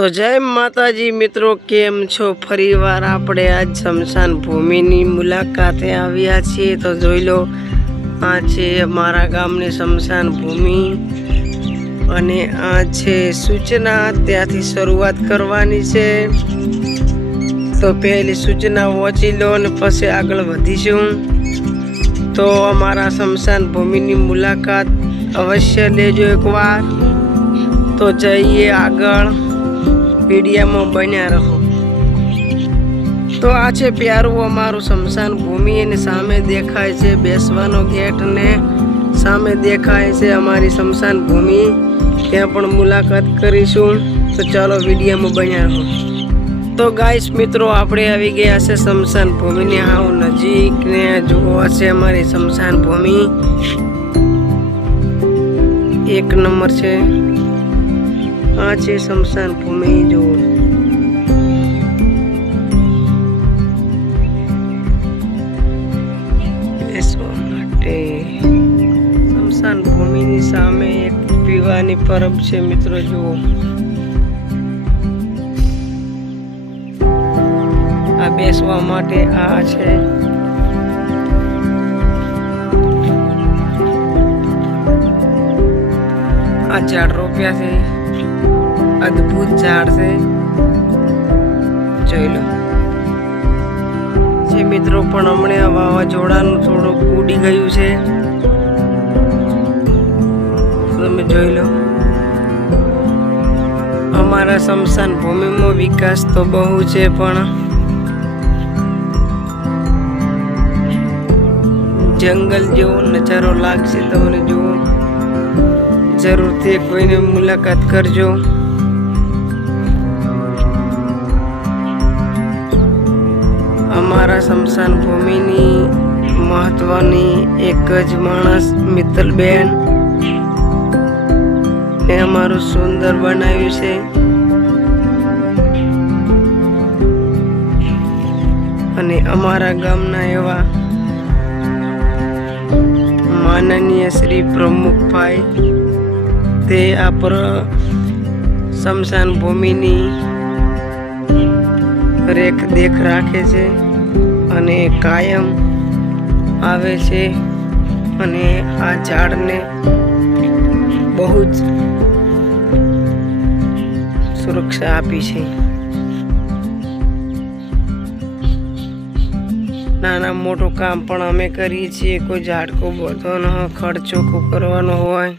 તો જય માતાજી મિત્રો, કેમ છો? ફરીવાર આપણે આજ સ્મશાન ભૂમિની મુલાકાતે આવ્યા છીએ। તો જોઈ લો, આ છે અમારા ગામની સ્મશાન ભૂમિ અને આ છે સૂચના। ત્યાંથી શરૂઆત કરવાની છે, તો પહેલી સૂચના વાંચી લો અને પછી આગળ વધીશું। તો અમારા સ્મશાન ભૂમિની મુલાકાત અવશ્ય લેજો એકવાર। તો જઈએ આગળ, મીડિયામાં બન્યા રહો। તો આ છે પ્યારું અમારું સ્મશાન ભૂમિ, અને સામે દેખાય છે બેસવાનો ગેટ ને સામે દેખાય છે અમારી સ્મશાન ભૂમિ, ત્યાં પણ મુલાકાત કરીશું। તો ચાલો વિડીયોમાં બન્યા રહો। તો ગાઈસ મિત્રો, આપણે આવી ગયા છે સ્મશાન ભૂમિની હાવ નજીક ને જોવા છે અમારી સ્મશાન ભૂમિ, એક નંબર છે। આ છે સ્મશાન ભૂમિ, જુઓ બેસવા માટે। સ્મશાન ભૂમિની સામે એક પીવાની પરબ છે મિત્રો, જુઓ આ બેસવા માટે આ છે। આ ઝાડ રોપ્યા છે, અદ્ભુત ઝાડ છે, જોઈ લો જે મિત્રો। પણ હમણાં વાવાઝોડાનું થોડુંક ઉડી ગયું છે, તમે જોઈ લો। અમારા સ્મશાન ભૂમિમાં વિકાસ તો બહુ છે, પણ જંગલ જેવો નજારો લાગશે તમને, જુઓ જરૂરથી કોઈને મુલાકાત કરજો। અમારા સ્મશાન ભૂમિની મહત્વની એક જ માણસ મિત્તલબેન ને અમારું સુંદર બનાવ્યું છે, અને અમારા ગામના એવા માનનીય શ્રી પ્રમુખભાઈ તે આ સ્મશાન ભૂમિની દેખ રાખે છે અને કાયમ આવે છે, અને આ ઝાડને બહુ જ સુરક્ષા આપી છે। નાના મોટું કામ પણ અમે કરીએ છીએ, કોઈ ઝાડકો બધોનો ખર્ચ ચોખ્ખો કરવાનો હોય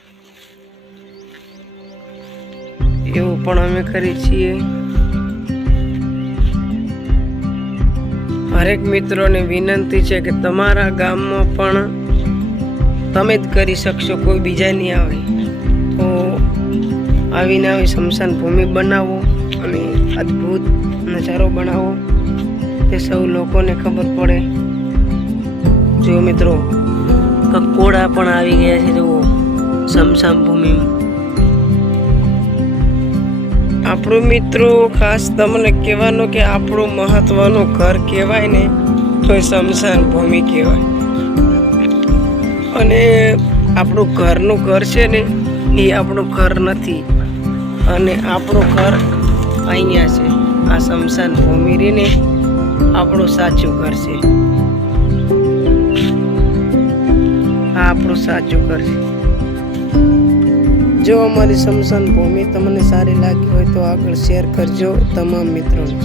એવું પણ અમે કરીએ છીએ। હરેક મિત્રોને વિનંતી છે કે તમારા ગામમાં પણ તમે જ કરી શકશો, કોઈ બીજા નહીં આવે। તો આવીને આવી સ્મશાન ભૂમિ બનાવો અને અદ્ભુત નજારો બનાવો, તે સૌ લોકોને ખબર પડે। જો મિત્રો, કકોડા પણ આવી ગયા છે, જુઓ સ્મશાન ભૂમિમાં। આપણું મિત્રો ખાસ તમને કહેવાનું કે આપણું મહત્વનું ઘર કહેવાય ને તો સ્મશાન ભૂમિ કહેવાય, અને આપણું ઘરનું ઘર છે ને એ આપણું ઘર નથી, અને આપણું ઘર અહીંયા છે। આ સ્મશાન ભૂમિ રહીને આપણું સાચું ઘર છે, આ આપણું સાચું ઘર છે। જો અમારી સ્મશાન ભૂમિ તમને સારી લાગી હોય તો આગળ શેર કરજો તમામ મિત્રોને।